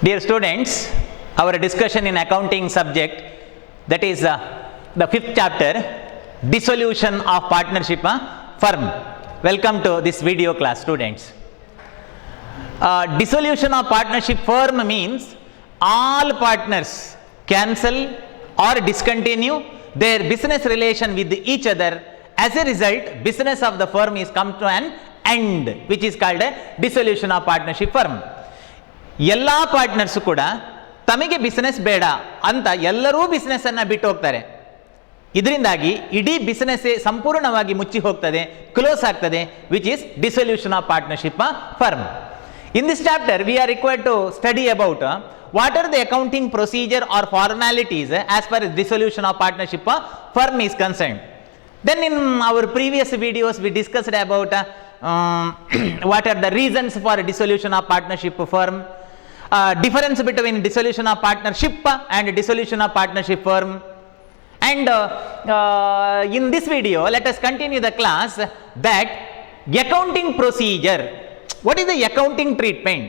Dear students, our discussion in accounting subject, that is the fifth chapter, dissolution of partnership firm. Welcome to this video class, students. Dissolution of partnership firm means all partners cancel or discontinue their business relation with each other. As a result, business of the firm is come to an end, which is called a dissolution of partnership firm. ಎಲ್ಲ partners ಕೂಡ ತಮಗೆ business ಬೇಡ ಅಂತ ಎಲ್ಲರೂ business ಅನ್ನ ಬಿಟ್ಟು ಹೋಗ್ತಾರೆ. ಇದರಿಂದಾಗಿ ಇಡೀ ಬಿಸ್ನೆಸ್ ಸಂಪೂರ್ಣವಾಗಿ ಮುಚ್ಚಿ ಹೋಗ್ತದೆ, ಕ್ಲೋಸ್ ಆಗ್ತದೆ, which is dissolution of partnership firm. In this chapter we are required to study about what are the accounting procedure or formalities as far as dissolution of partnership firm is concerned. Then in our previous videos we discussed about what are the reasons for dissolution of partnership firm, difference between dissolution of partnership and dissolution of partnership firm. And in this video let us continue the class that accounting procedure, what is the accounting treatment,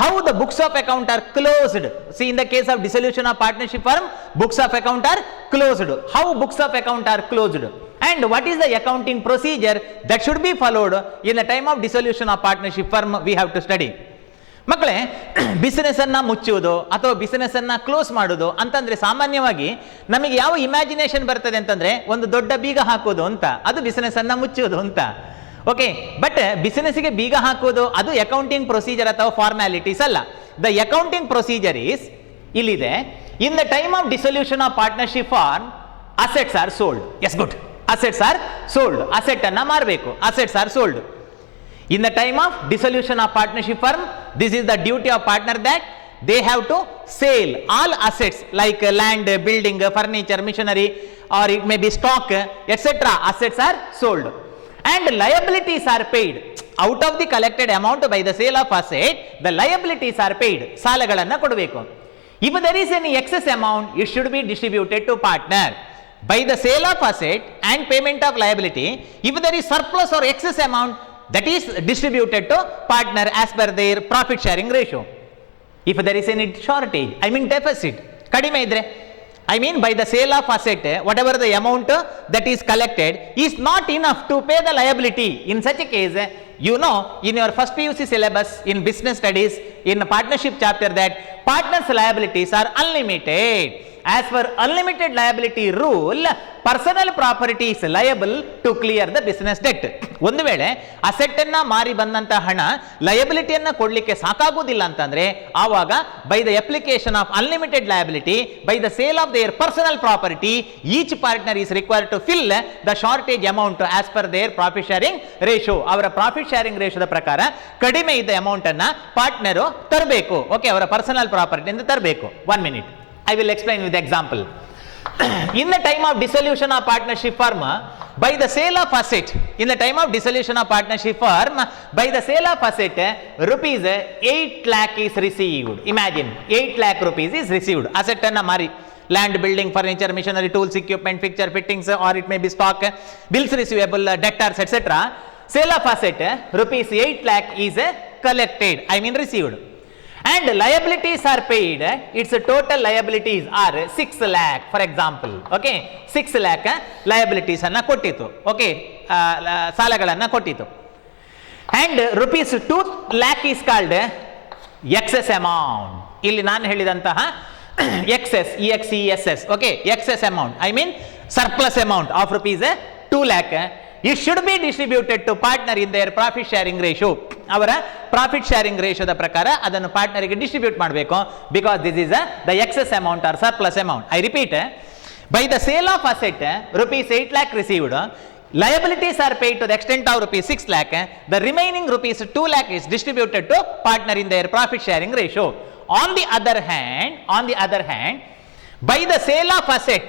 how the books of account are closed. See, in the case of dissolution of partnership firm, books of account are closed. How books of account are closed, and what is the accounting procedure that should be followed in the time of dissolution of partnership firm, we have to study. ಮಕ್ಕಳೇ, business ಅನ್ನ ಮುಚ್ಚುವುದು ಅಥವಾ business ಅನ್ನ close ಮಾಡುವುದು ಅಂತಂದ್ರೆ ಸಾಮಾನ್ಯವಾಗಿ ನಮಗೆ ಯಾವ imagination ಬರ್ತದೆ ಅಂತಂದ್ರೆ ಒಂದು ದೊಡ್ಡ ಬೀಗ ಹಾಕೋದು ಅಂತ, ಅದು ಬಿಸಿನೆಸ್ ಅನ್ನ ಮುಚ್ಚುವುದು ಅಂತ. ಓಕೆ, ಬಟ್ ಬಿಸಿನೆಸ್ಗೆ ಬೀಗ ಹಾಕೋದು ಅದು ಅಕೌಂಟಿಂಗ್ ಪ್ರೊಸೀಜರ್ ಅಥವಾ ಫಾರ್ಮ್ಯಾಲಿಟೀಸ್ ಅಲ್ಲ. ದ ಅಕೌಂಟಿಂಗ್ ಪ್ರೊಸೀಜರ್ ಈಸ್ ಇಲ್ಲಿದೆ. In the time of dissolution of partnership firm, assets are sold. Yes, good. Assets are sold. Asset ಅನ್ನ ಮಾರಬೇಕು. Assets are sold. In the time of dissolution of partnership firm, this is the duty of partner that they have to sell all assets like land, building, furniture, machinery, or it may be stock, etc. Assets are sold and liabilities are paid. Out of the collected amount by the sale of asset, the liabilities are paid. ಸಾಲಗಳನ್ನು ಕೊಡಬೇಕು. If there is any excess amount, it should be distributed to partner. By the sale of asset and payment of liability, if there is surplus or excess amount, that is distributed to partner as per their profit sharing ratio. If there is any shortage, I mean deficit, kadime idre, I mean by the sale of asset, whatever the amount that is collected is not enough to pay the liability. In such a case, you know, in your first PUC syllabus in business studies in partnership chapter, that partners liabilities are unlimited. As per unlimited liability rule, personal property is liable to clear the business debt. ಒಂದು ವೇಳೆ asset ಅನ್ನ ಮಾರಿ ಬಂದಂತ ಹಣ ಲಯಬಿಲಿಟಿಯನ್ನ ಕೊಡ್ಲಿಕ್ಕೆ ಸಾಕಾಗುವುದಿಲ್ಲ ಅಂತಂದ್ರೆ ಆವಾಗ by the application of unlimited liability, by the sale of their personal property, each partner is required to fill the shortage amount as per their profit sharing ratio. ಅವರ ಪ್ರಾಫಿಟ್ ಶೇರಿಂಗ್ ರೇಷಿಯೋದ ಪ್ರಕಾರ ಕಡಿಮೆ ಇದ್ದ ಅಮೌಂಟ್ ಅನ್ನ partner ತರಬೇಕು. Okay, ಅವರ personal ಪ್ರಾಪರ್ಟಿಯಿಂದ ತರಬೇಕು. 1 minute, I will explain with the example. In the time of dissolution of partnership firm, by the sale of asset, in the time of dissolution of partnership firm, by the sale of asset, rupees 8 lakh is received. Imagine 8 lakh rupees is received. Asset anna mari, land, building, furniture, machinery, tools, equipment, fixture, fittings, or it may be stock, bills receivable, debtors, etc. Sale of asset, rupees 8 lakh is collected, I mean received. And liabilities are paid, its total liabilities are 6 lakh for example. Okay, 6 lakh liabilities anna ಕೊಟ್ಟಿತು. Okay, ಸಾಲಗಳನ್ನು ಕೊಟ್ಟಿತು. And rupees 2 lakh is called excess amount. ಇಲ್ಲಿ ನಾನು ಹೇಳಿದಂತಹ excess, EXESS, okay, excess amount, I mean surplus amount of rupees 2 lakh, it should be distributed to partner in their profit sharing ratio. ಅವರ profit sharing ರೇಷಿಯೋದ ಪ್ರಕಾರ ಅದನ್ನು ಪಾರ್ಟ್ನರಿಗೆ distribute ಮಾಡಬೇಕು. Because this is the excess amount or surplus amount. I repeat, by the sale of asset rupees 8 lakh received, liabilities are paid to the extent of rupees 6 lakh, the remaining rupees 2 lakh is distributed to partner in their profit sharing ratio. On the other hand, by the sale of asset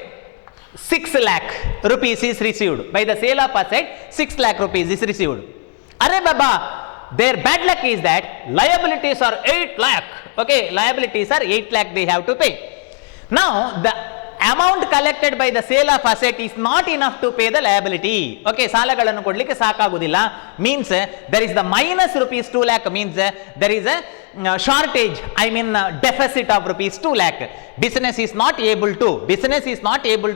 6 lakh rupees is received. By the sale of asset 6 lakh rupees is received. Arre baba, their bad luck is that liabilities are 8 lakh. Okay, liabilities are 8 lakh they have to pay. Now the amount collected by the sale of asset is not enough to pay the liability. Okay, ಸಾಲಗಳನ್ನು ಕೊಡ್ಲಿಕ್ಕೆ ಸಾಕಾಗುವುದಿಲ್ಲ means there is the minus rupees 2 lakh means there is a shortage, I mean deficit of rupees 2 lakh. Business is not able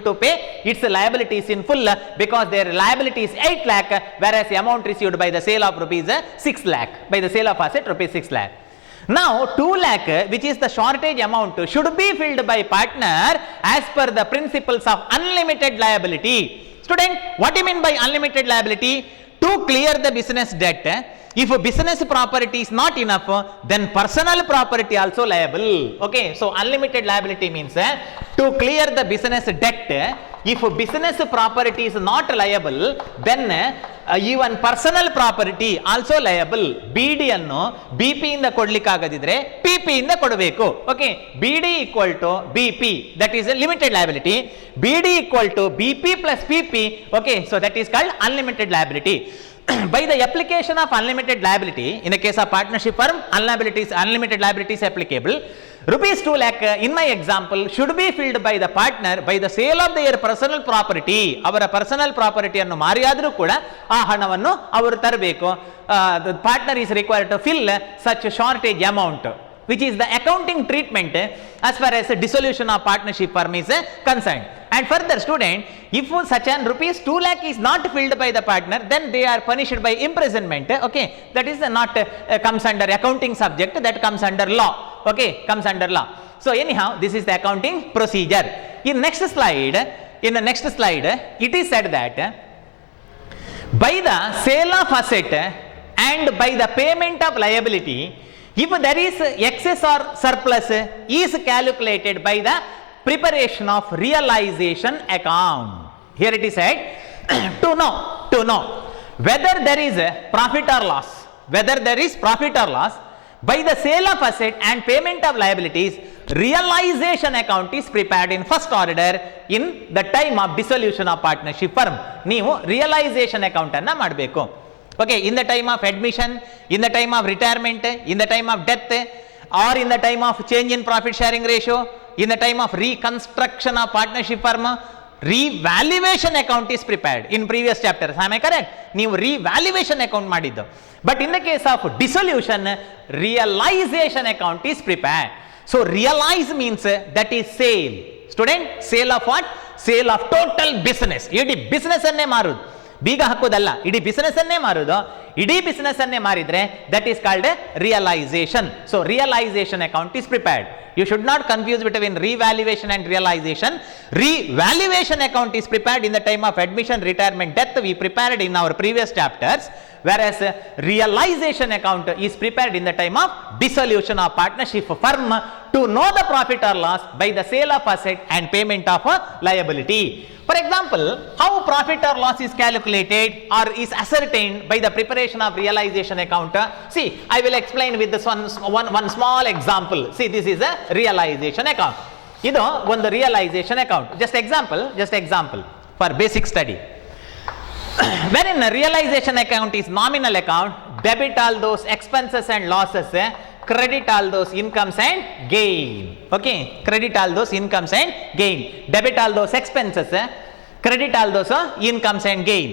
to pay its liabilities in full because their liability is 8 lakh whereas the amount received by the sale of rupees 6 lakh, by the sale of asset rupees 6 lakh. Now 2 lakh which is the shortage amount should be filled by partner as per the principles of unlimited liability. Student, what do you mean by unlimited liability? To clear the business debt, if business property is not enough, then personal property also liable. Okay, so unlimited liability means to clear the business debt, if business property is not liable, then even personal property also liable. BD ಅನ್ನು BP ಇಂದ ಕೊಡ್ಲಿಕ್ಕಾಗದಿದ್ರೆ PP ಇಂದ ಕೊಡಬೇಕು. Okay, BD equal to BP, that is a limited liability. BD equal to BP plus PP. Okay, so that is called unlimited liability. By the application of unlimited liability, in the case of partnership firm, unlimited liability is applicable. Rupees 2 lakh in my example should be filled by the partner by the sale of their personal property. ಅವರ personal property ಅನ್ನು ಮಾರಿಯಾದರೂ ಕೂಡ ಆ ಹಣವನ್ನು ಅವರು ತರಬೇಕು. The partner is required to fill such a shortage amount, which is the accounting treatment as far as dissolution of partnership firm is concerned. And further, student, if such an rupees 2 lakh is not filled by the partner, then they are punished by imprisonment. Okay, that is not comes under accounting subject, that comes under law. Okay, comes under law. So anyhow, this is the accounting procedure. In the next slide, it is said that by the sale of asset and by the payment of liability, if there is excess or surplus is calculated by the preparation of realization account. Here it is said to know whether there is a profit or loss, by the sale of asset and payment of liabilities, realization account is prepared in first order in the time of dissolution of partnership firm. ನೀವು realization account ಅನ್ನ ಮಾಡಬೇಕು. Okay, in the time of admission, in the time of retirement, in the time of death, or in the time of change in profit sharing ratio, in the time of reconstruction of partnership firm, revaluation account is prepared in previous chapters. Am I correct? ನೀವು revaluation account ಮಾಡಿದ್ದು. But in the case of dissolution, realization account is prepared. So realize means that is sale. Student, sale of what? Sale of total business. ಇಡೀ business ಅನ್ನೇ ಮಾರುದು, ಬೀಗ ಹಾಕೋದಲ್ಲ, ಇಡೀ business ಅನ್ನೇ ಮಾರುದು. ಇಡೀ ಬಿಸಿನೆಸ್ ಅನ್ನೇ ಮಾರಿದ್ರೆ that is called a realization. So realization account is prepared. You should not confuse between revaluation and realization. Revaluation account is prepared in the time of admission, retirement, death. We prepared in our previous chapters, whereas realization account is prepared in the time of dissolution of partnership firm to know the profit or loss by the sale of asset and payment of a liability. For example, how profit or loss is calculated or is ascertained by the preparation of realization account? See, I will explain with this one small example. See, this is a realization account. Idu one realization account. Just example for basic study. Wherein a realization account is nominal account, debit all those expenses and losses, credit all those incomes and gain. Okay, credit all those incomes and gain, debit all those expenses, credit all those incomes and gain.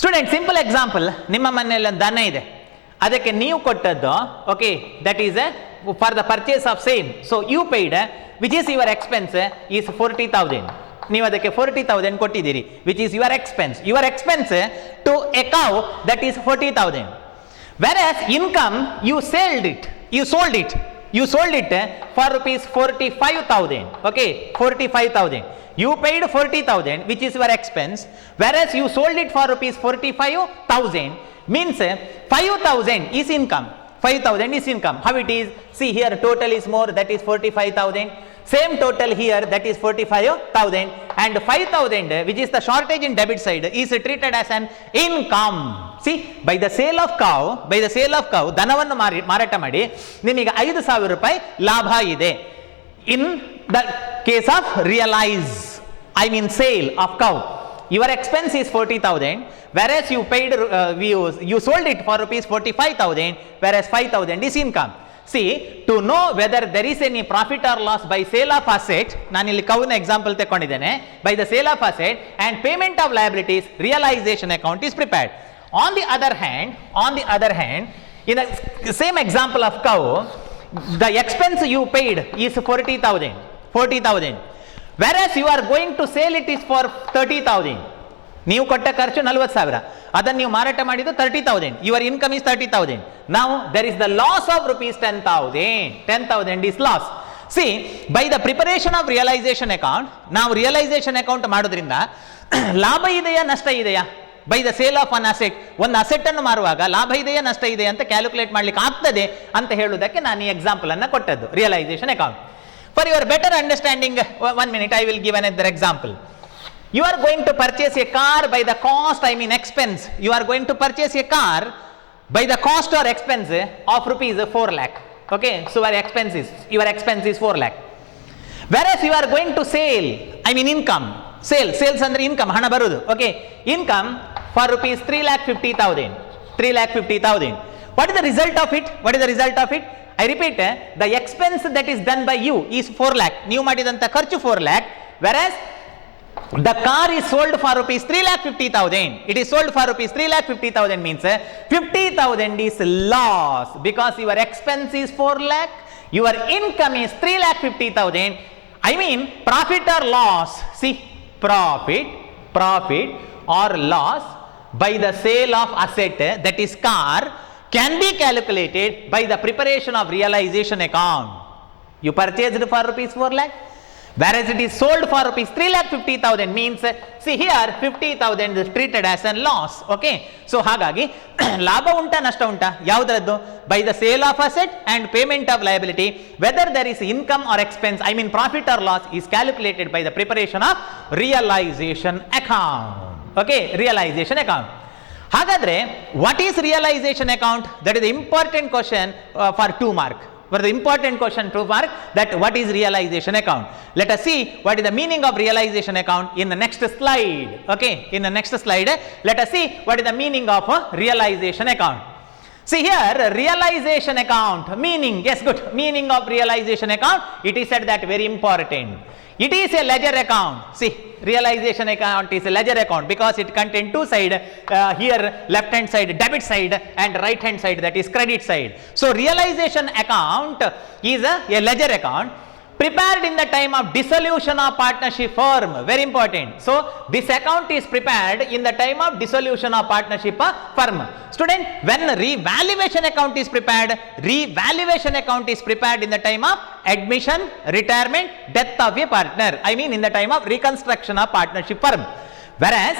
Student, simple example, ನಿಮ್ಮ ಮನೆಯಲ್ಲಿ ಒಂದು ದನ ಇದೆ, ಅದಕ್ಕೆ ನೀವು ಕೊಟ್ಟದ್ದು, okay, that is for the purchase of same. So you paid, which is your expense is 40,000. ನೀವು ಅದಕ್ಕೆ 40,000 ಕೊಟ್ಟಿದ್ದೀರಿ, which is your expense to a cow, that is 40,000. Whereas income, you sold it for rupees 45,000. Okay, 45,000. You paid 40,000, which is your expense, whereas you sold it for rupees 45,000, means 5,000 is income. 5,000 is income. How it is? See here, total is more, that is 45,000. Same total here, that is 45,000, and 5,000, which is the shortage in debit side, is treated as an income. See, by the sale of cow, ಧನವನ್ನು ಮಾರಾಟ ಮಾಡಿ ನಿಮಗೆ 5,000 ರೂಪಾಯಿ ಲಾಭ ಇದೆ. In the case of realize, I mean sale of cow, your expense is 40,000, whereas you paid, you sold it for rupees 45,000, whereas 5,000 is income. See to know whether there is any profit or loss by sale of asset, ನಾನು ಇಲ್ಲಿ ಕೌನ example ತಗೊಂಡಿದ್ದೇನೆ, by the sale of asset and payment of liabilities realisation account is prepared. On the other hand, in the same example of cow, the expense you paid is 40,000, whereas you are going to sell it is for 30,000. ನೀವು ಕೊಟ್ಟ ಖರ್ಚು 40,000, ಅದನ್ನು ನೀವು ಮಾರಾಟ ಮಾಡಿದ್ದು 30,000, your income is 30,000. Now there is the loss of rupees 10,000 is loss. See, by the preparation of realization account, ನಾವು realisation account ಮಾಡೋದ್ರಿಂದ ಲಾಭ ಇದೆಯಾ ನಷ್ಟ ಇದೆಯಾ? By the sale of an asset, ಒಂದು ಅಸೆಟ್ ಅನ್ನು ಮಾರುವಾಗ ಲಾಭ ಇದೆಯಾ ನಷ್ಟ ಇದೆ ಅಂತ ಕ್ಯಾಲ್ಕುಲೇಟ್ ಮಾಡ್ಲಿಕ್ಕೆ ಆಗ್ತದೆ ಅಂತ ಹೇಳುವುದಕ್ಕೆ ನಾನು ಈ ಎಕ್ಸಾಂಪಲ್ ಅನ್ನು ಕೊಟ್ಟದ್ದು, realisation account. For your better understanding, 1 minute I will give another example. You are going to purchase a car by the cost, I mean expense. You are going to purchase a car by the cost or expense of rupees 4 lakh. Okay, so your expense is 4 lakh. Whereas you are going to sell, I mean income. Sales andre income, hana barudu. Okay, income for rupees 3,50,000. What is the result of it? I repeat, the expense that is done by you is 4 lakh. ನೀವು ಮಾಡಿದಂತ ಖರ್ಚು 4 lakh, whereas the car is sold for rupees 3,50,000. It is sold for rupees 3,50,000 means 50,000 is loss because your expense is 4 lakh, your income is 3,50,000. I mean profit or loss. See, profit or loss by the sale of asset, that is car, can be calculated by the preparation of realization account. You purchased for rupees 4 lakh, whereas it is sold for rupees 3,50,000 means, see here 50,000 is treated as a loss. Okay, so ಹಾಗಾಗಿ ಲಾಭ ಉಂಟಾ ನಷ್ಟ ಉಂಟಾ ಯಾವುದರದ್ದು? by the sale of asset and payment of liability, whether there is income or expense, I mean profit or loss, is calculated by the preparation of realization account. Okay, realization account. ಹಾಗಾದ್ರೆ what is realization account? That is the important question for 2 mark. For the important question 2 mark, that what is realization account? Let us see what is the meaning of realization account in the next slide. Okay, in the next slide, let us see what is the meaning of realization account. See here, realization account meaning, yes, good, meaning of realization account, it is said that very important. It is a ledger account. See, realization account is a ledger account because it contains 2 sides, here left hand side debit side and right hand side, that is credit side. So realization account is a ledger account prepared in the time of dissolution of partnership firm. Very important. So this account is prepared in the time of dissolution of partnership firm. Student, when revaluation account is prepared in the time of admission, retirement, death of a partner, I mean in the time of reconstruction of partnership firm. Whereas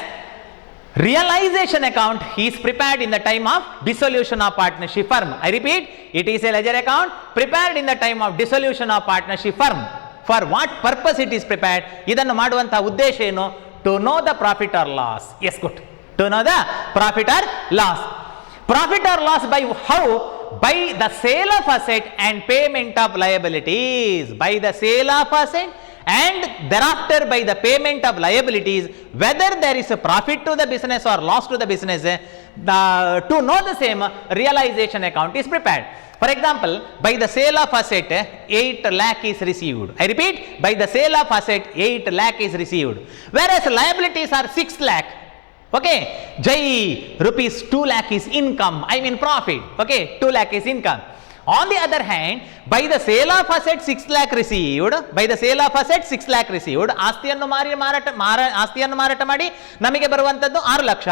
realization account is prepared in the time of dissolution of partnership firm. I repeat, it is a ledger account prepared in the time of dissolution of partnership firm. For what purpose it is prepared? Idannu ಮಾಡುವಂತ ಉದ್ದೇಶ ಏನು? To know the profit or loss. Yes, good. To know the profit or loss. Profit or loss by how? By the sale of asset and payment of liabilities. By the sale of asset and thereafter by the payment of liabilities, whether there is a profit to the business or loss to the business, to know the same, realization account is prepared. For example, by the sale of asset 8 lakh is received. I repeat, by the sale of asset 8 lakh is received, whereas liabilities are 6 lakh. Okay, jai rupees 2 lakh is income, I mean profit. Okay, 2 lakh is income. On the other hand, by the sale of asset 6 lakh received, ಆಸ್ತಿಯನ್ನು ಮಾರಾಟ ಮಾಡಿ ನಮಗೆ ಬರುವಂತದ್ದು 6 lakh,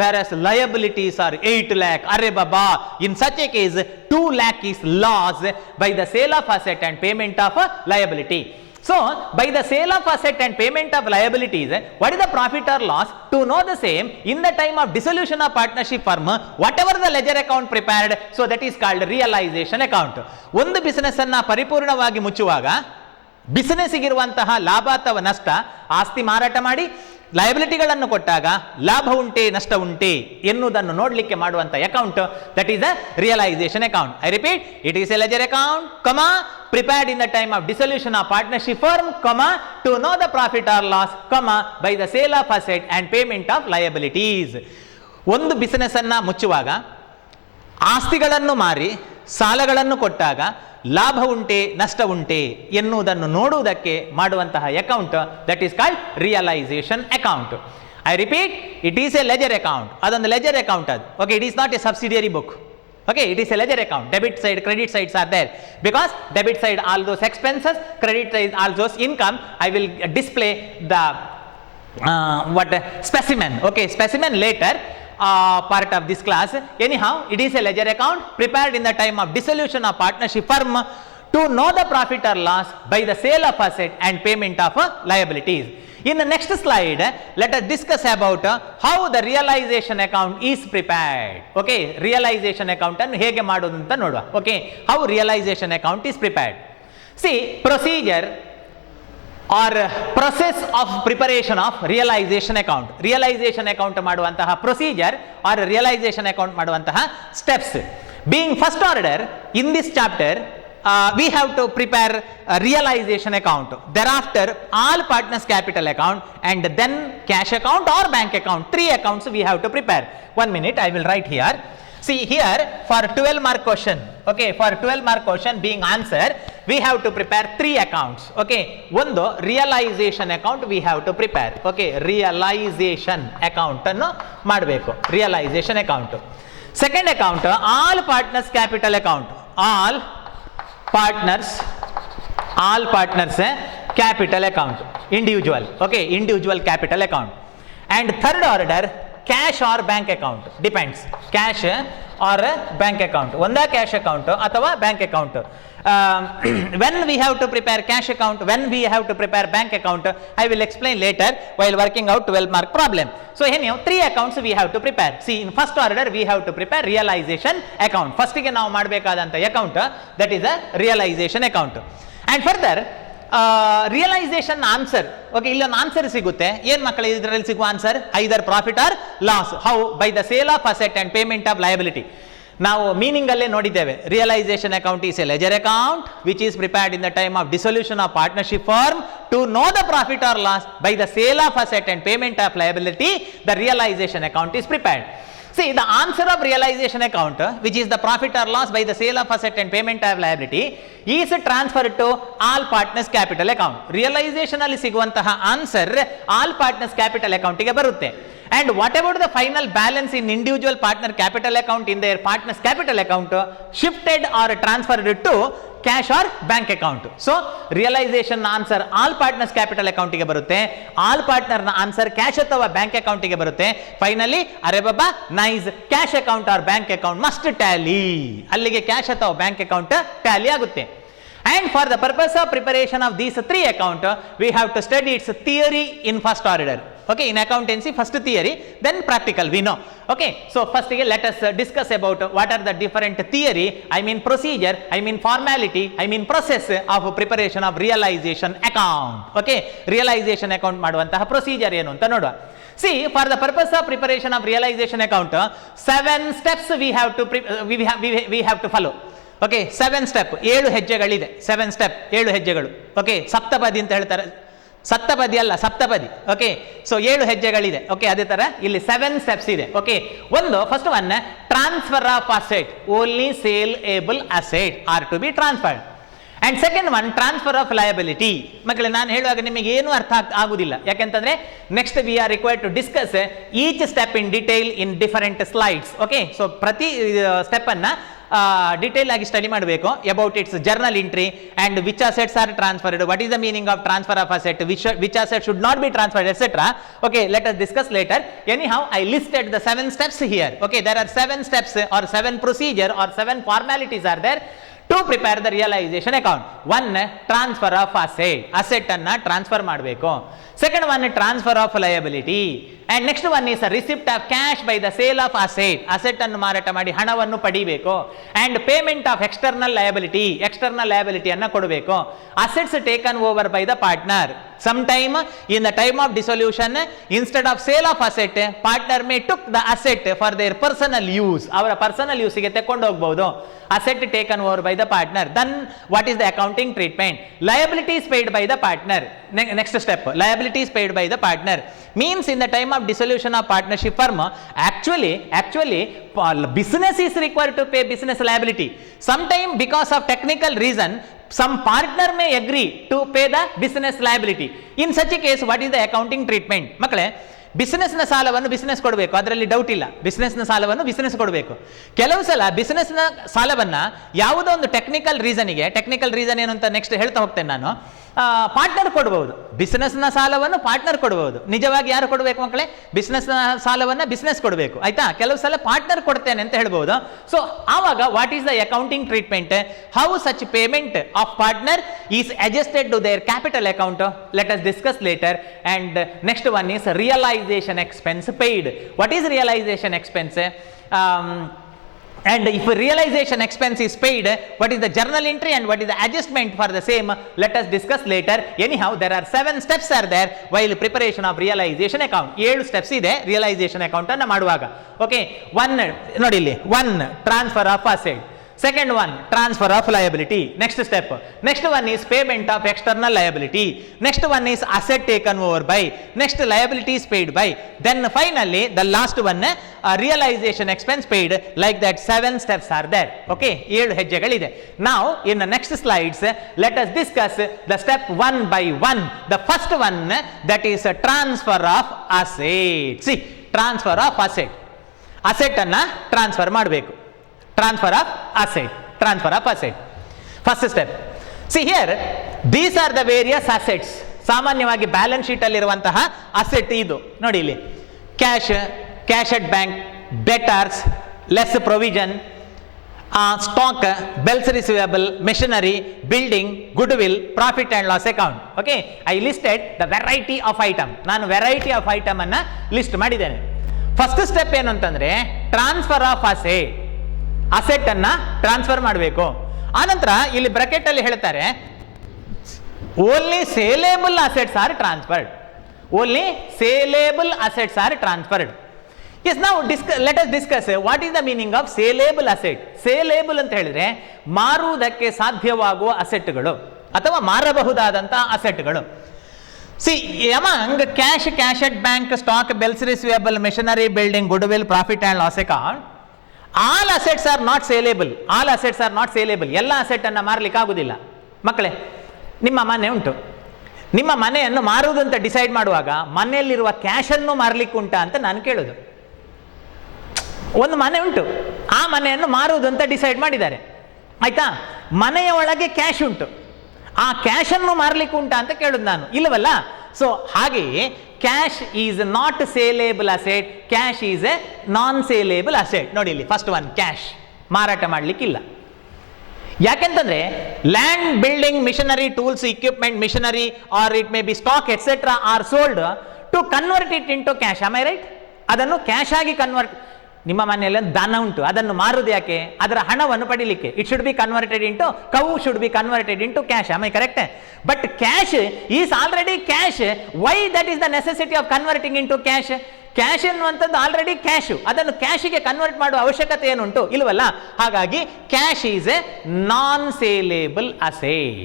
whereas liabilities are 8 lakh. Arre baba, in such a case 2 lakh is loss by the sale of asset and payment of liability. So by the sale of asset and payment of liabilities, what is the profit or loss? To know the same, in the time of dissolution of partnership firm, whatever the ledger account prepared, so that is called realization account. ಒಂದು business ಅನ್ನ ಪರಿಪೂರ್ಣವಾಗಿ ಮುಚ್ಚುವಾಗ ಬಿಸಿನೆಸ್ಸಿಗಿರುವಂತಹ ಲಾಭ ಅಥವಾ ನಷ್ಟ, ಆಸ್ತಿ ಮಾರಾಟ ಮಾಡಿ ಲಯಬಿಲಿಟಿಗಳನ್ನು ಕೊಟ್ಟಾಗ ಲಾಭ ಉಂಟೆ ನಷ್ಟ ಉಂಟೆ ಎನ್ನುವುದನ್ನು ನೋಡಲಿಕ್ಕೆ ಮಾಡುವಂತ account, that is a realisation account. I repeat, it is a ledger account, prepared in the time of dissolution of partnership firm, to know the profit or loss, by the sale of asset and payment of liabilities. ಒಂದು business ಅನ್ನ ಮುಚ್ಚುವಾಗ ಆಸ್ತಿಗಳನ್ನು ಮಾರಿ ಸಾಲಗಳನ್ನು ಕೊಟ್ಟಾಗ ಲಾಭ ಉಂಟೆ ನಷ್ಟ ಉಂಟೆ ಎನ್ನುವುದನ್ನು ನೋಡುವುದಕ್ಕೆ ಮಾಡುವಂತಹ account that is called realisation account. I repeat, it is a ledger account. ಅದೊಂದು ಲೆಜರ್ ಅಕೌಂಟ್ ಅದು. Okay, it is not a subsidiary book. Okay, it is a ledger account. Debit side, credit sides are there, because debit side all those expenses, credit side all those income. I will display the specimen. Okay, specimen later part of this class. Anyhow, it is a ledger account prepared in the time of dissolution of partnership firm to know the profit or loss by the sale of asset and payment of liabilities. In the next slide, let us discuss about how the realization account is prepared. Okay, realization account and hege madodu anta noduva. Okay, how realization account is prepared. See, procedure or process of preparation of realization account. Realization account maduvantaha procedure or realization account maduvantaha steps. Being first order in this chapter, we have to prepare a realization account. Thereafter, all partners capital account, and then cash account or bank account. 3 accounts we have to prepare. 1 minute, I will write here. See here, for 12 mark question, okay, for 12 mark question being answered, we have to prepare 3 accounts. Okay, one realization account we have to prepare. Okay, realization account annu madbeku. Realization account. Second account, all partners capital account. All partners capital account, individual. Okay, individual capital account. And third order, cash or bank account, depends, cash or bank account, onda cash account athava bank account. When we have to prepare cash account, when we have to prepare bank account, I will explain later while working out 12 mark problem. So anyhow, 3 accounts we have to prepare. See, in first order we have to prepare realization account. First ಗೆ ನಾವು ಮಾಡಬೇಕಾದಂತ account that is a realization account. And further, realization answer. Okay, ಇಲ್ಲೊಂದು answer ಸಿಗುತ್ತೆ. ಏನು ಮಕ್ಕಳೇ ಇದರಲ್ಲಿ ಸಿಗುವ answer? Either profit or loss. How? By the sale of asset and payment of liability. ನಾವು meaning ಅಲ್ಲೇ ನೋಡಿದ್ದೇವೆ. Realisation account is a ledger account which is prepared in the time of dissolution of partnership firm to know the profit or loss by the sale of asset and payment of liability. The realisation account is prepared. See, the answer of realization account, which is the profit or loss by the sale of asset and payment of liability, is transferred to all partners capital account. Realization ಅಲ್ಲಿ ಸಿಗುವಂತಹ answer all partners capital account ಗೆ ಬರುತ್ತೆ. And what about the final balance in individual partner capital account in their partners capital account shifted or transferred to cash or bank account. So realization answer all partners capital account ಗೆ ಬರುತ್ತೆ. all partner ನ answer cash ಅಥವಾ bank account ಗೆ ಬರುತ್ತೆ. Finally ಅರೆ ಬಾಬಾ nice, cash account or bank account must tally. ಅಲ್ಲಿಗೆ cash ಅಥವಾ ಬ್ಯಾಂಕ್ ಅಕೌಂಟ್ ಟ್ಯಾಲಿ ಆಗುತ್ತೆ. And for the purpose of preparation of these 3 account, we have to study its theory in first order. Okay, in accountancy, first theory, then practical, we know. Okay, so first let us discuss about what are the different theory, I mean procedure, I mean formality, I mean process of preparation of realization account. Okay, realization account ಮಾಡುವಂತಹ procedure ಏನು ಅಂತ ನೋಡುವ. See, for the purpose of preparation of realization account, 7 steps we have to follow. Okay, 7 step, 7 ಹೆಜ್ಜೆಗಳಿದೆ. 7 step, 7 ಹೆಜ್ಜೆಗಳು. Okay, ಸಪ್ತಪದಿ ಅಂತ ಹೇಳ್ತಾರೆ. ಸಪ್ತಪದಿ ಅಲ್ಲ, ಸಪ್ತಪದಿ. ಓಕೆ, ಸೊ 7 ಹೆಜ್ಜೆಗಳಿದೆ. ಓಕೆ, ಅದೇ ತರ ಇಲ್ಲಿ 7 ಸ್ಟೆಪ್ಸ್ ಇದೆ. ಓಕೆ, ಒಂದು first one, transfer of asset, only saleable asset are to be transferred. And second one, transfer of liability. ಮಕ್ಕಳೇ, ನಾನು ಹೇಳುವಾಗ ನಿಮಗೆ ಏನು ಅರ್ಥ ಆಗುದಿಲ್ಲ, ಯಾಕೆಂತಂದ್ರೆ next we are required to discuss each step in detail in different slides. Okay, so ಪ್ರತಿ step ಅನ್ನ ಡೀಟೇಲ್ ಆಗಿ ಸ್ಟಡಿ ಮಾಡಬೇಕು. About its journal entry and which assets are transferred, what is the meaning of transfer of asset, which asset should not be transferred, etcetera. Okay, let us discuss later. Anyhow, I listed the 7 steps here. Okay, there are 7 steps or 7 procedure or 7 formalities are there to prepare the realization account. One, transfer of asset, asset ಅನ್ನ transfer ಮಾಡಬೇಕು. Second one, transfer of liability. And next one is a receipt of cash by the sale of asset. Asset ಅನ್ನು ಮಾರಾಟ ಮಾಡಿ ಹಣವನ್ನು ಪಡಿಬೇಕು. And payment of external liability, external liability ಅನ್ನ ಕೊಡಬೇಕು. Assets taken over by the partner. Sometime in the time of dissolution, instead of sale of asset, partner may took the asset for their personal use. ಅವರ personal use ಗೆ ತಕೊಂಡು ಹೋಗಬಹುದು. Asset taken over by the partner. Then what is the accounting treatment? Liabilities paid by the partner. next step, liabilities paid by the partner means in the time of dissolution of partnership firm, actually business is required to pay business liability. Sometime because of technical reason, some partner may agree to pay the business liability. In such a case, what is the accounting treatment? ಮಕ್ಕಳೇ, ಬಿಸ್ನೆಸ್ನ ಸಾಲವನ್ನು business ಕೊಡಬೇಕು, ಅದರಲ್ಲಿ doubt ಇಲ್ಲ. ಬಿಸ್ನೆಸ್ನ ಸಾಲವನ್ನು business ಕೊಡಬೇಕು. ಕೆಲವು ಸಲ ಬಿಸ್ನೆಸ್ನ ಸಾಲವನ್ನು ಯಾವುದೋ ಒಂದು ಟೆಕ್ನಿಕಲ್ ರೀಸನ್ ಏನು ಅಂತ ನೆಕ್ಸ್ಟ್ ಹೇಳ್ತಾ ಹೋಗ್ತೇನೆ ನಾನು, ಪಾರ್ಟ್ನರ್ ಕೊಡಬಹುದು. ಬಿಸ್ನೆಸ್ನ ಸಾಲವನ್ನು ಪಾರ್ಟ್ನರ್ ಕೊಡಬಹುದು. ನಿಜವಾಗಿ ಯಾರು ಕೊಡಬೇಕು ಮಕ್ಕಳೇ? ಬಿಸ್ನೆಸ್ನ ಸಾಲವನ್ನು ಬಿಸ್ನೆಸ್ ಕೊಡಬೇಕು, ಆಯ್ತಾ? ಕೆಲವು ಸಲ ಪಾರ್ಟ್ನರ್ ಕೊಡ್ತೇನೆ ಅಂತ ಹೇಳ್ಬೋದು. ಸೊ ಆವಾಗ what is the accounting treatment? How such payment of partner is adjusted to their capital account? Let us discuss later. And next one is realization expense paid. What is realization expense? And if realization expense is paid, what is the journal entry and what is the adjustment for the same? Let us discuss later. Anyhow, there are 7 steps are there while preparation of realization account. 7 steps ಇದೆ realization account ಅನ್ನು ಮಾಡುವಾಗ. Okay, 1 ನೋಡಿ ಇಲ್ಲಿ, 1 transfer of asset. Second one, transfer of liability. Next step. Next one is payment of external liability. Next one is asset taken over by. Next, liabilities paid by. Then finally, the last one, realization expense paid. Like that, 7 steps are there. Okay, 7 ಹೆಜ್ಜೆಗಳಿದೆ. Now, in the next slides, let us discuss the step one by one. The first one, that is a transfer of asset. See, transfer of asset. Asset ಅನ್ನ transfer ಮಾಡಬೇಕು. Transfer of asset. First step. See here, these are the various assets. ಸಾಮಾನ್ಯವಾಗಿ balance sheet ಅಲ್ಲಿರುವಂತಹ asset ಇದು ನೋಡಿ ಇಲ್ಲಿ. Cash at bank, debtors, less provision, stock, bills receivable, machinery, building, goodwill, profit and loss account. Okay, I listed the variety of item. ನಾನು variety of item ಅನ್ನ list ಮಾಡಿದ್ದೇನೆ. First step ಏನು ಅಂತಂದ್ರೆ transfer of asset ಅನ್ನ transfer ಮಾಡಬೇಕು. ಆನಂತರ ಇಲ್ಲಿ bracket ಅಲ್ಲಿ ಹೇಳ್ತಾರೆ only saleable assets are transferred. Only saleable assets are transferred. Yes, ನಾವು let us discuss what is the meaning of saleable asset. Saleable ಅಂತ ಹೇಳಿದ್ರೆ ಮಾರುವುದಕ್ಕೆ ಸಾಧ್ಯವಾಗುವ ಅಸೆಟ್ಗಳು ಅಥವಾ ಮಾರಬಹುದಾದಂತಹ ಅಸೆಟ್ಗಳು. See among cash at bank, stock, bills receivable, machinery, building, goodwill, profit and loss account, all assets are not saleable. ಎಲ್ಲ asset ಅನ್ನ ಮಾರ್ಲಿಕ್ಕೆ ಆಗುದಿಲ್ಲ. ಮಕ್ಕಳೇ, ನಿಮ್ಮ ಮನೆ ಉಂಟು. ನಿಮ್ಮ ಮನೆಯನ್ನು ಮಾರುವುದು ಅಂತ ಡಿಸೈಡ್ ಮಾಡುವಾಗ ಮನೆಯಲ್ಲಿರುವ ಕ್ಯಾಶ್ ಅನ್ನು ಮಾರ್ಲಿಕ್ಕೆ ಉಂಟಾ ಅಂತ ನಾನು ಕೇಳೋದು. ಒಂದು ಮನೆ ಉಂಟು, ಆ ಮನೆಯನ್ನು ಮಾರುವುದು ಅಂತ ಡಿಸೈಡ್ ಮಾಡಿದ್ದಾರೆ, ಆಯ್ತಾ? ಮನೆಯ ಒಳಗೆ ಕ್ಯಾಶ್ ಉಂಟು, ಆ ಕ್ಯಾಶ್ ಅನ್ನು ಮಾರ್ಲಿಕ್ಕೆ ಉಂಟಾ ಅಂತ ಕೇಳೋದು ನಾನು, ಇಲ್ಲವಲ್ಲ? ಸೊ ಹಾಗೆಯೇ cash is not saleable asset, cash is a non saleable asset. ನೋಡಿ ಇಲ್ಲಿ ಫಸ್ಟ್ ಒನ್, ಕ್ಯಾಶ್ ಮಾರಾಟ ಮಾಡಲಿಕ್ಕಿಲ್ಲ. ಯಾಕೆಂತಂದ್ರೆ land, building, machinery, tools, equipment, machinery are it may be stock etcetera are sold to convert it into cash. Am I right? ಅದನ್ನು cash ಆಗಿ convert. ನಿಮ್ಮ ಮನೆಯಲ್ಲಿ ದನ ಉಂಟು, ಅದನ್ನು ಮಾರುವುದು ಯಾಕೆ? ಅದರ ಹಣವನ್ನು ಪಡಿಲಿಕ್ಕೆ. It should be converted into cow, should be converted into cash. Am I correct? But cash is already cash. Why that is the necessity of converting into cash? Cash ಎನ್ನುವಂಥದ್ದು ಆಲ್ರೆಡಿ ಕ್ಯಾಶ್, ಅದನ್ನು ಕ್ಯಾಶಿಗೆ convert ಮಾಡುವ ಅವಶ್ಯಕತೆ ಏನುಂಟು? ಇಲ್ವಲ್ಲ? ಹಾಗಾಗಿ cash is a non saleable asset.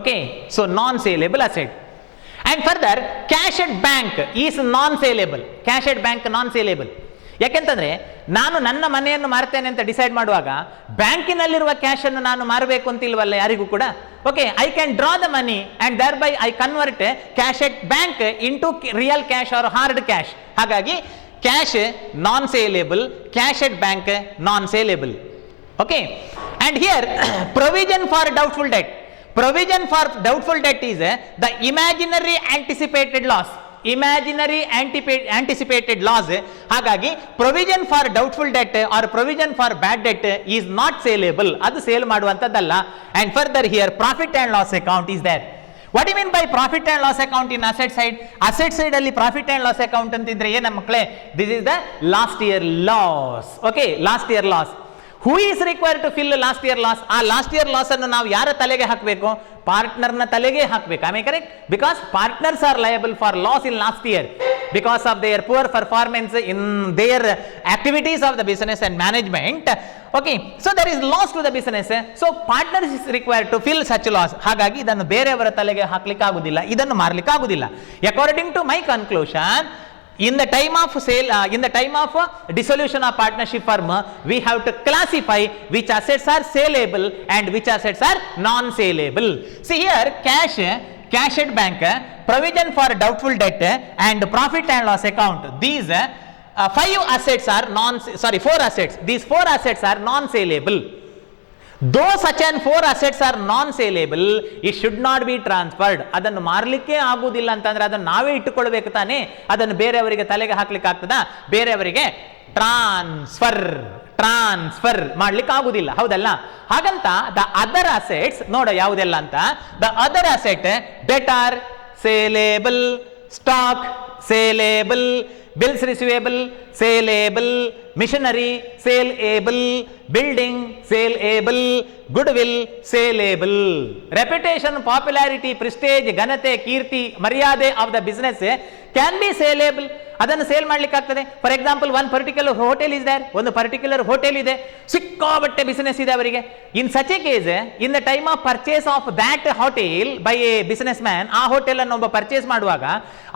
Okay, so non saleable asset. And further, cash at bank is non saleable. Cash at bank non saleable. ಯಾಕೆಂತಂದ್ರೆ ನಾನು ನನ್ನ ಮನೆಯನ್ನು ಮಾರ್ತೇನೆ ಅಂತ ಡಿಸೈಡ್ ಮಾಡುವಾಗ ಬ್ಯಾಂಕಿನಲ್ಲಿರುವ ಕ್ಯಾಶ್ ಅನ್ನು ನಾನು ಮಾರಬೇಕು ಅಂತ ಇಲ್ವಲ್ಲ ಯಾರಿಗೂ ಕೂಡ. Okay, I can draw the money and thereby I convert cash at bank into real cash or hard cash. ಹಾಗಾಗಿ cash non saleable, cash at bank non saleable. Okay, and here provision for doubtful debt. Provision for doubtful debt is the imaginary anticipated loss. Imaginary anticipated loss. ಹಾಗಾಗಿ provision for doubtful debt or provision for bad debt is not saleable. ಅದು sale ಮಾಡುವಂತದ್ದಲ್ಲ. And further here profit and loss account is there. What you mean by profit and loss account in asset side? Asset side ಅಲ್ಲಿ profit and loss account ಅಂತಿದ್ರೆ ಏನ ಮಕ್ಕಳೇ? This is the last year loss. Okay, last year loss. Who is required to fill last year loss? ಆ last year loss ಅನ್ನು ನಾವು ಯಾರ ತಲೆಗೆ ಹಾಕಬೇಕು? ಪಾರ್ಟ್ನರ್ನ ತಲೆಗೆ ಹಾಕಬೇಕು. ಆಮೇಲೆ correct, because partners are liable for loss in last year because of their poor performance in their activities of the business and management. Okay, so there is loss to the business, so partners is required to fill such loss. ಹಾಗಾಗಿ ಇದನ್ನು ಬೇರೆಯವರ ತಲೆಗೆ ಹಾಕ್ಲಿಕ್ಕೆ ಆಗುದಿಲ್ಲ, ಇದನ್ನು ಮಾರ್ಲಿಕ್ಕೆ ಆಗುದಿಲ್ಲ. According to my conclusion, in the time of sale, in the time of dissolution of partnership firm, we have to classify which assets are saleable and which assets are non-saleable. See here, cash at bank, provision for doubtful debt and profit and loss account. These 4 assets are these 4 assets are non-saleable. Though such an 4 assets are non-saleable, it should not be transferred. ಅದನ್ನು ಮಾರಲಿಕ್ಕೆ ಆಗುವುದಿಲ್ಲ ಅಂತಂದ್ರೆ ಅದನ್ನು ನಾವೇ ಇಟ್ಟುಕೊಳ್ಬೇಕು ತಾನೆ, ಅದನ್ನು ಬೇರೆಯವರಿಗೆ ತಲೆಗೆ ಹಾಕ್ಲಿಕ್ಕೆ ಆಗ್ತದಾ? ಬೇರೆಯವರಿಗೆ ಟ್ರಾನ್ಸ್ಫರ್ ಮಾಡ್ಲಿಕ್ಕೆ ಆಗುದಿಲ್ಲ, ಹೌದಲ್ಲ? ಹಾಗಂತ ದ ಅದರ್ ಅಸೆಟ್ಸ್ ನೋಡ ಯಾವುದೆಲ್ಲ ಅಂತ. The other asset, debtor saleable, stock saleable, bills receivable saleable, machinery saleable, building saleable, goodwill saleable. Reputation, popularity, prestige, ganate, kirti, maryade of the business can be saleable. ಅದನ್ನು sale ಮಾಡ್ಲಿಕ್ಕೆ ಆಗ್ತದೆ. For example, one particular hotel is there, ಒಂದು particular hotel ಇದೆ, ಸಿಕ್ಕಾಬಟ್ಟೆ business ಇದೆ ಅವರಿಗೆ. In such a case, in the time of purchase of that hotel by a business man, ಆ hotel ಅನ್ನು ಒಬ್ಬ ಪರ್ಚೇಸ್ ಮಾಡುವಾಗ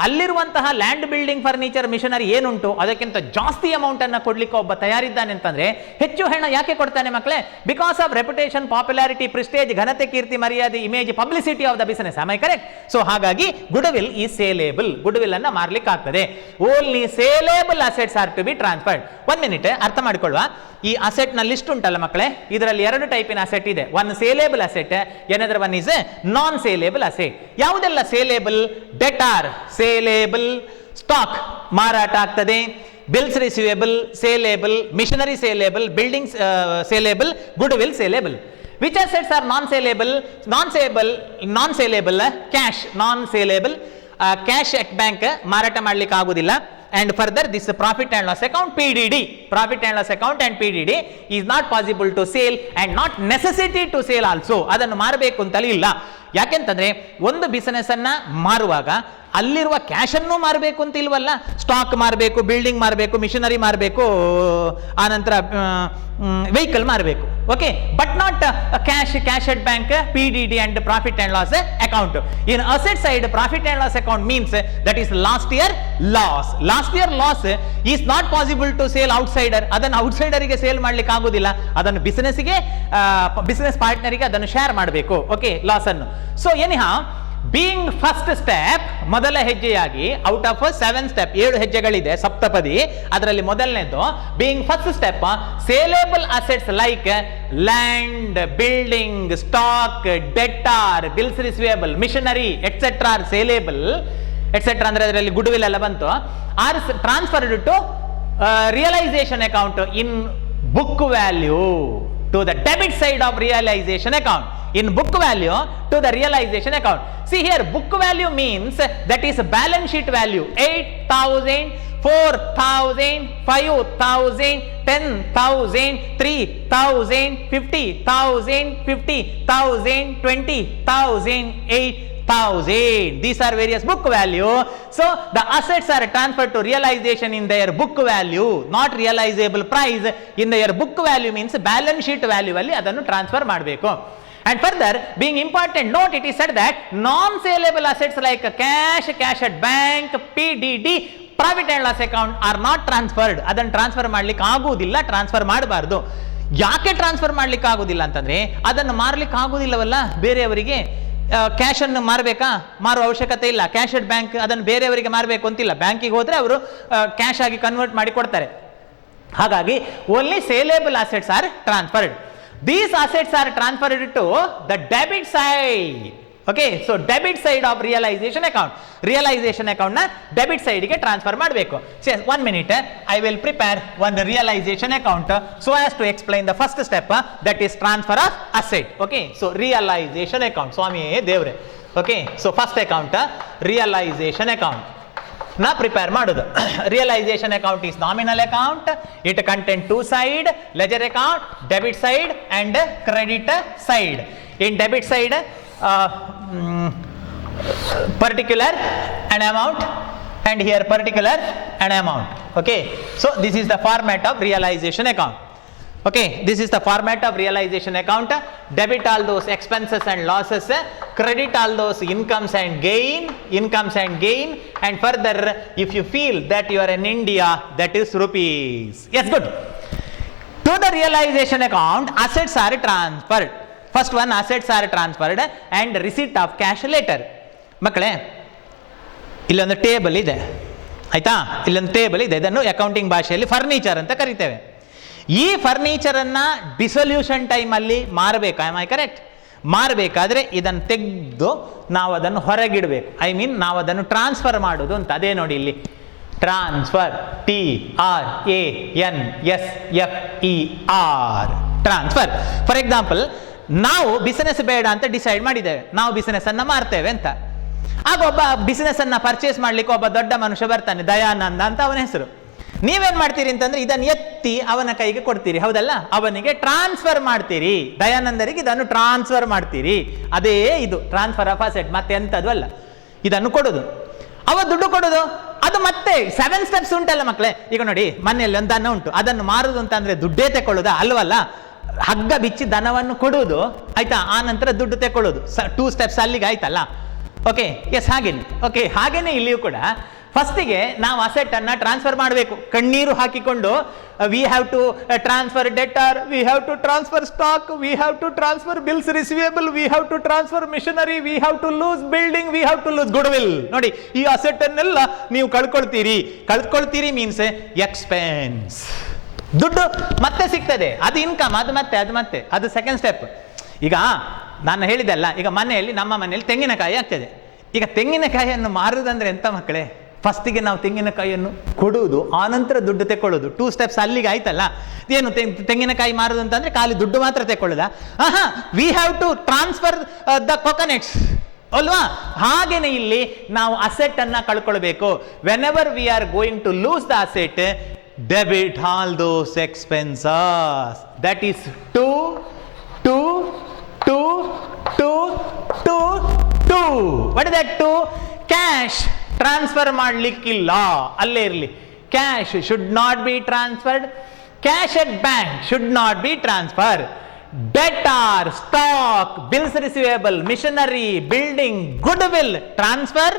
ಅಲ್ಲಿರುವಂತಹ ಲ್ಯಾಂಡ್, ಬಿಲ್ಡಿಂಗ್, ಫರ್ನಿಚರ್, ಮಿಷನರಿ ಏನುಂಟು ಅದಕ್ಕಿಂತ ಜಾಸ್ತಿ ಅಮೌಂಟ್ ಅನ್ನು ಕೊಡ್ಲಿಕ್ಕೆ ಒಬ್ಬ ತಯಾರಿದ್ದಾನೆ ಅಂತಂದ್ರೆ ಹೆಚ್ಚು ಹಣ ಯಾಕೆ ಕೊಡ್ತಾನೆ ಮಕ್ಕಳೇ? Because of reputation, popularity, prestige, ಘನತೆ, ಕೀರ್ತಿ, ಮರ್ಯಾದೆ, image, publicity of the business. Am I correct? So ಹಾಗಾಗಿ goodwill is saleable, goodwill ಅನ್ನ ಮಾರ್ಲಿಕ್ಕೆ ಆಗ್ತದೆ. Only saleable assets are to be transferred. 1 minute ಅರ್ಥ ಮಾಡಿಕೊಳ್ಳುವ. ಈ ಅಸೆಟ್ ನ ಲಿಸ್ಟ್ ಉಂಟಲ್ಲ ಮಕ್ಕಳೇ, ಇದರಲ್ಲಿ 2 ಟೈಪಿನ ಅಸೆಟ್ ಇದೆ. One saleable asset, another one is non saleable asset. ಯಾವುದೆಲ್ಲ ಸೇಲೇಬಲ್? ಡೆಟಾರ್ ಸೇಲೇಬಲ್, ಸ್ಟಾಕ್ ಮಾರಾಟ ಆಗ್ತದೆ, bills receivable saleable, machinery saleable, buildings saleable, goodwill saleable. Which assets are non saleable? Non saleable cash, non saleable cash at bank ಮಾರಾಟ ಮಾಡ್ಲಿಕ್ಕೆ ಆಗುದಿಲ್ಲ. And further, this profit and loss account, PDD, profit and loss account and PDD is not possible to sell and not necessity to sell also. ಅದನ್ನು ಮಾರಬೇಕು ಅಂತಲೇ ಇಲ್ಲ. ಯಾಕೆಂತಂದ್ರೆ ಒಂದು business ಅನ್ನ ಮಾರುವಾಗ ಅಲ್ಲಿರುವ ಕ್ಯಾಶ್ ಅನ್ನು ಮಾರಬೇಕು ಅಂತ ಇಲ್ವಲ್ಲ. ಸ್ಟಾಕ್ ಮಾರಬೇಕು, ಬಿಲ್ಡಿಂಗ್ ಮಾರಬೇಕು, ಮಿಷನರಿ ಮಾರಬೇಕು, ಆನಂತರ ವೆಹಿಕಲ್ ಮಾರಬೇಕು. Okay, but not cash at bank, PDD and profit and loss account. In asset side, profit and loss account means that is last year loss. Last year loss is not possible to sell outsider. ಅದನ್ನು ಔಟ್ಸೈಡರಿಗೆ sale ಮಾಡ್ಲಿಕ್ಕೆ ಆಗುದಿಲ್ಲ, ಅದನ್ನು business ಪಾರ್ಟ್ನರಿಗೆ ಅದನ್ನು share ಮಾಡಬೇಕು. Okay, loss ಅನ್ನು. So anyhow, being first step, ಮೊದಲ ಹೆಜ್ಜೆಯಾಗಿ, out of 7 step, 7 ಹೆಜ್ಜೆಗಳಿದೆ ಸಪ್ತಪದಿ, ಅದರಲ್ಲಿ ಮೊದಲನೇದು being first step, saleable assets like land, building, stock, debtor, bills receivable, machinery etcetera are saleable. Etcetera ಅಂದ್ರೆ ಅದರಲ್ಲಿ ಗುಡ್ ವಿಲ್ ಎಲ್ಲ ಬಂತು. Are transferred to realisation account in book value to the debit side of realisation account. In book value to the realization account. See here, book value means that is balance sheet value. 8,000, 4,000, 5,000, 10,000, 3,000, 50,000, 50,000, 20,000, 8,000. These are various book value. So the assets are transferred to realization in their book value, not realizable price. In their book value means balance sheet value ಅಲ್ಲಿ ಅದನ್ನು transfer ಮಾಡಬೇಕು. And further, being important note, it is said that non-saleable assets like cash at bank, PDD, profit and loss account are not transferred. ಅದನ್ನು transfer ಮಾಡ್ಲಿಕ್ಕೆ ಆಗುವುದಿಲ್ಲ, transfer ಮಾಡಬಾರ್ದು. ಯಾಕೆ transfer ಮಾಡ್ಲಿಕ್ಕೆ ಆಗುದಿಲ್ಲ ಅಂತಂದ್ರೆ ಅದನ್ನು ಮಾರ್ಲಿಕ್ಕೆ ಆಗುದಿಲ್ಲವಲ್ಲ ಬೇರೆಯವರಿಗೆ. ಕ್ಯಾಶ್ ಅನ್ನು ಮಾರಬೇಕಾ? ಮಾರುವ ಅವಶ್ಯಕತೆ ಇಲ್ಲ. ಕ್ಯಾಶ್ ಅಟ್ ಬ್ಯಾಂಕ್ ಅದನ್ನು ಬೇರೆಯವರಿಗೆ ಮಾರಬೇಕು ಅಂತಿಲ್ಲ. ಬ್ಯಾಂಕಿಗೆ ಹೋದ್ರೆ ಅವರು ಕ್ಯಾಶ್ ಆಗಿ ಕನ್ವರ್ಟ್ ಮಾಡಿ ಕೊಡ್ತಾರೆ. ಹಾಗಾಗಿ only saleable assets are transferred. These assets are transferred to the debit side. Okay, so debit side of realization account. Realization account na debit side ಗೆ ಟ್ರಾನ್ಸ್ಫರ್ ಮಾಡಬೇಕು. Yes, 1 minute, I will prepare one realization account so as to explain the first step, that is transfer of asset. Okay, so realization account. Swami devre. Okay, so first account, realization account. ನಾ prepare ಮಾಡೋದು. Realisation account is nominal account, it content two side, ledger account, debit side and credit side. In debit side particular an amount and here particular an amount. Okay, so this is the format of realization account. Okay, this is the format of realization account. Debit all those expenses and losses, credit all those incomes and gain, and further if you feel that you are in India, that is rupees. Yes, good. To the realization account, assets are transferred. First one, assets are transferred and receipt of cash later. ಮಕ್ಕಳೇ, ಇಲ್ಲೊಂದು table ಇದೆ ಆಯ್ತಾ, ಇಲ್ಲೊಂದು table ಇದೆ, ಇದನ್ನು accounting ಭಾಷೆಯಲ್ಲಿ furniture ಅಂತ ಕರಿತೇವೆ. ಈ ಫರ್ನಿಚರನ್ನು ಡಿಸೊಲ್ಯೂಷನ್ ಟೈಮಲ್ಲಿ ಮಾರಬೇಕು. I correct? ಮಾರಬೇಕಾದ್ರೆ ಇದನ್ನು ತೆಗೆದು ನಾವು ಅದನ್ನು ಹೊರಗಿಡಬೇಕು. ಐ ಮೀನ್ ನಾವು ಅದನ್ನು ಟ್ರಾನ್ಸ್ಫರ್ ಮಾಡೋದು ಅಂತ. ಅದೇ ನೋಡಿ ಇಲ್ಲಿ transfer, TRANSFER, transfer. For example, ನಾವು ಬಿಸಿನೆಸ್ ಬೇಡ ಅಂತ ಡಿಸೈಡ್ ಮಾಡಿದ್ದೇವೆ, ನಾವು ಬಿಸಿನೆಸ್ ಅನ್ನು ಮಾರ್ತೇವೆ ಅಂತ. ಆಗ ಒಬ್ಬ ಬಿಸಿನೆಸ್ ಅನ್ನ ಪರ್ಚೇಸ್ ಮಾಡ್ಲಿಕ್ಕೆ ಒಬ್ಬ ದೊಡ್ಡ ಮನುಷ್ಯ ಬರ್ತಾನೆ, ದಯಾನಂದ ಅಂತ ಅವನ ಹೆಸರು. ನೀವೇನ್ ಮಾಡ್ತೀರಿ ಅಂತಂದ್ರೆ ಇದನ್ನು ಎತ್ತಿ ಅವನ ಕೈಗೆ ಕೊಡ್ತೀರಿ, ಹೌದಲ್ಲ? ಅವನಿಗೆ ಟ್ರಾನ್ಸ್ಫರ್ ಮಾಡ್ತೀರಿ, ದಯಾನಂದರಿಗೆ ಇದನ್ನು ಟ್ರಾನ್ಸ್ಫರ್ ಮಾಡ್ತೀರಿ. ಅದೇ ಇದು ಟ್ರಾನ್ಸ್ಫರ್ ಆಫ್ ಅಸೆಟ್, ಮತ್ತೆ ಎಂತದ್ದು ಅಲ್ಲ. ಇದನ್ನು ಕೊಡೋದು, ಅವ ದುಡ್ಡು ಕೊಡೋದು, ಅದು ಮತ್ತೆ 7 ಸ್ಟೆಪ್ಸ್ ಉಂಟಲ್ಲ ಮಕ್ಕಳೇ. ಈಗ ನೋಡಿ, ಮನೆಯಲ್ಲಿ ಒಂದು ದನ ಉಂಟು, ಅದನ್ನು ಮಾರುದು ಅಂತ ಅಂದ್ರೆ ದುಡ್ಡೇ ತಕೊಳ್ಳೋದಾ? ಅಲ್ವಲ್ಲ. ಹಗ್ಗ ಬಿಚ್ಚಿ ದನವನ್ನು ಕೊಡುವುದು ಆಯ್ತಾ, ಆ ನಂತರ ದುಡ್ಡು ತಕೊಳ್ಳೋದು. 2 ಸ್ಟೆಪ್ಸ್ ಅಲ್ಲಿಗೆ ಆಯ್ತಲ್ಲ. ಓಕೆ, ಎಸ್, ಹಾಗೇನೆ. ಓಕೆ, ಹಾಗೇನೆ ಇಲ್ಲಿಯೂ ಕೂಡ ಫಸ್ಟಿಗೆ ನಾವು ಅಸೆಟ್ ಅನ್ನ ಟ್ರಾನ್ಸ್ಫರ್ ಮಾಡಬೇಕು, ಕಣ್ಣೀರು ಹಾಕಿಕೊಂಡು. We have to transfer debtor, we have to transfer stock, we have to transfer bills receivable, we have to transfer machinery, we have to lose building, we have to lose goodwill. ನೋಡಿ, ಈ asset ಅನ್ನೆಲ್ಲ ನೀವು ಕಳ್ಕೊಳ್ತೀರಿ means expense. ದುಡ್ಡು ಮತ್ತೆ ಸಿಗ್ತದೆ, ಅದು income, ಅದು second step. ಈಗ ನಾನು ಹೇಳಿದೆಲ್ಲ, ಈಗ ನಮ್ಮ ಮನೆಯಲ್ಲಿ ತೆಂಗಿನಕಾಯಿ ಆಗ್ತದೆ. ಈಗ ತೆಂಗಿನಕಾಯಿಯನ್ನು ಮಾರುವುದಂದ್ರೆ ಎಂತ ಮಕ್ಕಳೇ? ಫಸ್ಟಿಗೆ ನಾವು ತೆಂಗಿನಕಾಯಿಯನ್ನು ಕೊಡುವುದು, ಆನಂತರ ದುಡ್ಡು ತೆಕ್ಕೊಳ್ಳೋದು. 2 ಸ್ಟೆಪ್ಸ್ ಅಲ್ಲಿಗೆ ಆಯ್ತಲ್ಲ. ಏನು ತೆಂಗಿನಕಾಯಿ ಮಾರುದು ಅಂತಂದ್ರೆ ಖಾಲಿ ದುಡ್ಡು ಮಾತ್ರ ತೆಕ್ಕೊಳ್ಳೋದ? We have to transfer the coconuts ಅಲ್ವಾ? ಹಾಗೇನೆ ಇಲ್ಲಿ ನಾವು ಅಸೆಟ್ ಅನ್ನ ಕಳ್ಕೊಳ್ಬೇಕು. Whenever we are going to lose the asset, debit all those expenses. That is 2. What is that 2? Cash transfer ಮಾಡಲಿಕ್ಕಿಲ್ಲ, ಅಲ್ಲೇ ಇರಲಿ. Cash should not be transferred. Cash at bank should not be transferred. Debtor, stock, bills receivable, machinery, building, goodwill, transfer.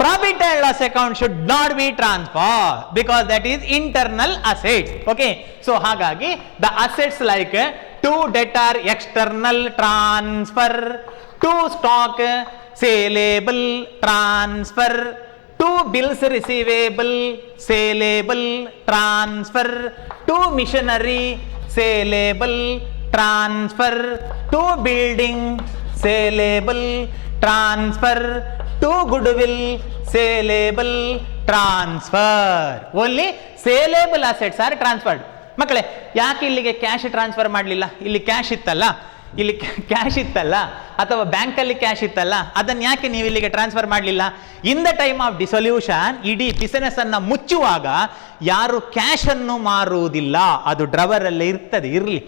Profit and loss account should not be transferred because that is internal assets. Okay, so ಹಾಗಾಗಿ the assets like to debtor external transfer, to stock saleable transfer, to bills receivable saleable transfer, to machinery saleable transfer, to building saleable transfer, to goodwill saleable transfer. Only saleable assets are transferred. ಮಕ್ಕಳೇ, ಯಾಕೆ ಇಲ್ಲಿಗೆ cash transfer ಮಾಡಲಿಲ್ಲ? ಇಲ್ಲಿ cash ಇತ್ತಲ್ಲ, ಅಥವಾ ಬ್ಯಾಂಕಲ್ಲಿ cash ಇತ್ತಲ್ಲ, ಅದನ್ನು ಯಾಕೆ ನೀವು ಇಲ್ಲಿಗೆ ಟ್ರಾನ್ಸ್ಫರ್ ಮಾಡಲಿಲ್ಲ? ಇನ್ ದ ಟೈಮ್ ಆಫ್ ಡಿಸೊಲ್ಯೂಷನ್, ಇಡೀ ಬಿಸಿನೆಸ್ ಅನ್ನ ಮುಚ್ಚುವಾಗ ಯಾರು ಕ್ಯಾಶ್ ಅನ್ನು ಮಾರುವುದಿಲ್ಲ, ಅದು ಡ್ರವರ್ ಅಲ್ಲೇ ಇರಲಿ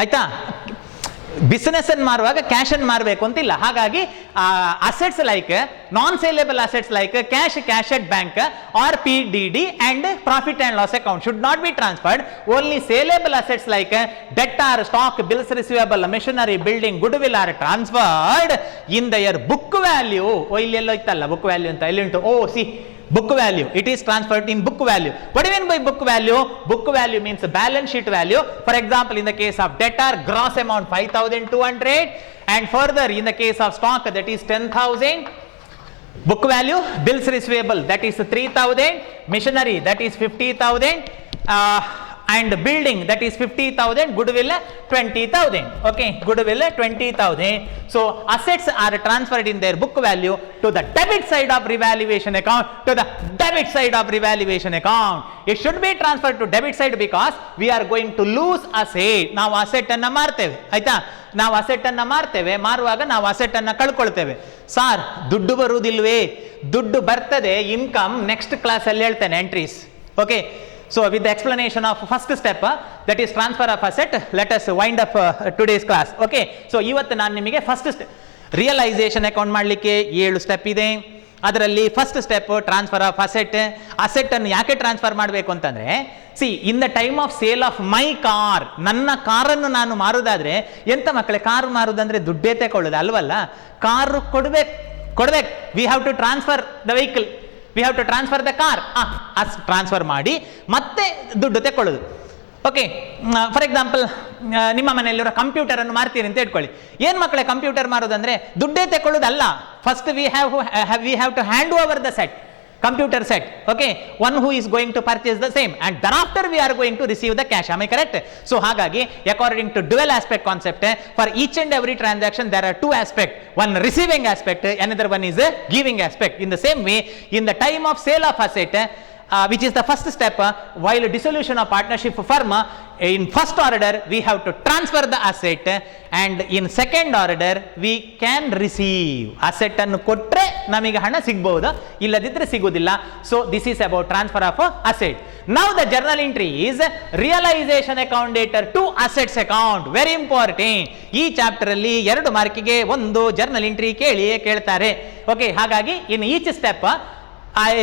ಆಯ್ತಾ? ಬಿಸಿನೆಸ್ ಅನ್ನು ಮಾರುವಾಗ ಕ್ಯಾಶ್ ಅನ್ನು ಮಾರಬೇಕು ಅಂತಿಲ್ಲ. ಹಾಗಾಗಿ assets like non saleable assets like cash at bank or PDD and profit and loss account should not be transferred. Only saleable assets like debtor, stock, bills receivable, machinery, building, goodwill are transferred in their book value. ಇಲ್ಲೆಲ್ಲೋ ಇತ್ತಲ್ಲ book value ಅಂತ, ಇಲ್ಲಿ ಉಂಟು. book value, it is transferred in book value. What do you mean by book value? Book value means balance sheet value. For example, in the case of debtor, gross amount 5,200, and further in the case of stock, that is 10,000. Book value, bills receivable, that is 3,000, machinery, that is 50,000, and building, that is 50,000, goodwill 20,000. Okay, goodwill 20,000. So assets are transferred in their book value to the debit side of revaluation account, to the debit side of revaluation account. It should be transferred to debit side because we are going to lose asset. ನಾವು asset ಅನ್ನ ಮಾರ್ತೇವೆ, ಆಯ್ತಾ? ನಾವು asset ಅನ್ನ ಮಾರ್ತೇವೆ, ಮಾರುವಾಗ ನಾವು asset ಅನ್ನ ಕಳ್ಕೊಳ್ತೇವೆ. Sir ದುಡ್ಡು ಬರುವುದಿಲ್ವೇ? ದುಡ್ಡು ಬರ್ತದೆ, ಇನ್ಕಮ್ ನೆಕ್ಸ್ಟ್ ಕ್ಲಾಸ್ ಅಲ್ಲಿ ಹೇಳ್ತೇನೆ, entries. Okay, so with the explanation of first step, that is transfer of asset, let us wind up today's class. Okay, so ಇವತ್ತು ನಾನು ನಿಮಗೆ ಫಸ್ಟ್ ರಿಯಲೈಸೇಷನ್ ಅಕೌಂಟ್ ಮಾಡಲಿಕ್ಕೆ 7 ಸ್ಟೆಪ್ ಇದೆ. ಅದರಲ್ಲಿ first step transfer of asset. Asset ಅನ್ನು ಯಾಕೆ transfer ಮಾಡಬೇಕು ಅಂತಂದ್ರೆ, C in the time of sale of my car, ನನ್ನ ಕಾರನ್ನು ನಾನು ಮಾರುದಾದ್ರೆ, ಎಂತ ಮಕ್ಕಳೇ, ಕಾರು ಮಾರುದಂದ್ರೆ ದುಡ್ಡೇ ತಗೊಳ್ಳೋದು ಅಲ್ವಲ್ಲ, ಕಾರು ಕೊಡ್ಬೇಕು. We have to transfer the vehicle, we have to transfer the car. Transfer ಮಾಡಿ ಮತ್ತೆ ದುಡ್ಡು ತಗೊಳ್ಳೋದು. ಓಕೆ, ಫಾರ್ ಎಕ್ಸಾಂಪಲ್ ನಿಮ್ಮ ಮನೆಯಲ್ಲಿರೋ ಕಂಪ್ಯೂಟರ್ ಅನ್ನು ಮಾರ್ತೀರಿ ಅಂತ ಇಟ್ಕೊಳ್ಳಿ. ಏನ್ ಮಕ್ಕಳೇ ಕಂಪ್ಯೂಟರ್ ಮಾರೋದಂದ್ರೆ ದುಡ್ಡೇ ತಗೊಳ್ಳೋದಲ್ಲ. First we have to hand over the set, computer set. Okay, one who is going to purchase the same, and thereafter we are going to receive the cash. Am I correct? So hagagi according to dual aspect concept, for each and every transaction there are two aspects, one receiving aspect, another one is a giving aspect. In the same way, in the time of sale of asset, which is the first step, while dissolution of partnership firm, in first order we have to transfer the asset, and in second order we can receive. asset annu kotre namige hana sigbodu, illadidre sigudilla. So this is about transfer of asset. Now the journal entry is realization account dater to assets account. Very important. ಈ chapter ಅಲ್ಲಿ 2 ಮಾರ್ಕಿಗೆ ಒಂದು journal entry ಕೇಳ್ತಾರೆ. Okay, ಹಾಗಾಗಿ in each step I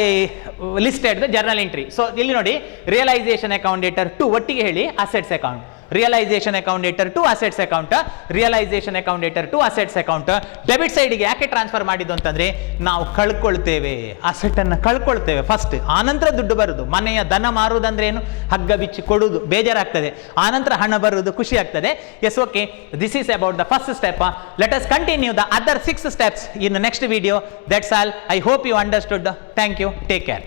listed the journal entry. So ಇಲ್ಲಿ ನೋಡಿ, realisation account debtor to, ಒಟ್ಟಿಗೆ ಹೇಳಿ, assets account. Realisation account debtor to assets account, realisation account debtor to assets account. Debit ಸೈಡ್ಗೆ ಯಾಕೆ transfer ಮಾಡಿದ್ದು ಅಂತಂದ್ರೆ, ನಾವು ಕಳ್ಕೊಳ್ತೇವೆ, ಅಸೆಟ್ ಅನ್ನ ಕಳ್ಕೊಳ್ತೇವೆ ಫಸ್ಟ್, ಆನಂತರ ದುಡ್ಡು ಬರುದು. ಮನೆಯ ದನ ಮಾರುವುದಂದ್ರೆ ಏನು, ಹಗ್ಗ ಬಿಚ್ಚಿ ಕೊಡುವುದು, ಬೇಜಾರಾಗ್ತದೆ, ಆನಂತರ ಹಣ ಬರುವುದು, ಖುಷಿ ಆಗ್ತದೆ. Yes, okay, this is about the first step. Let us continue the other 6 steps in the next video. That's all. I hope you understood. Thank you. Take care.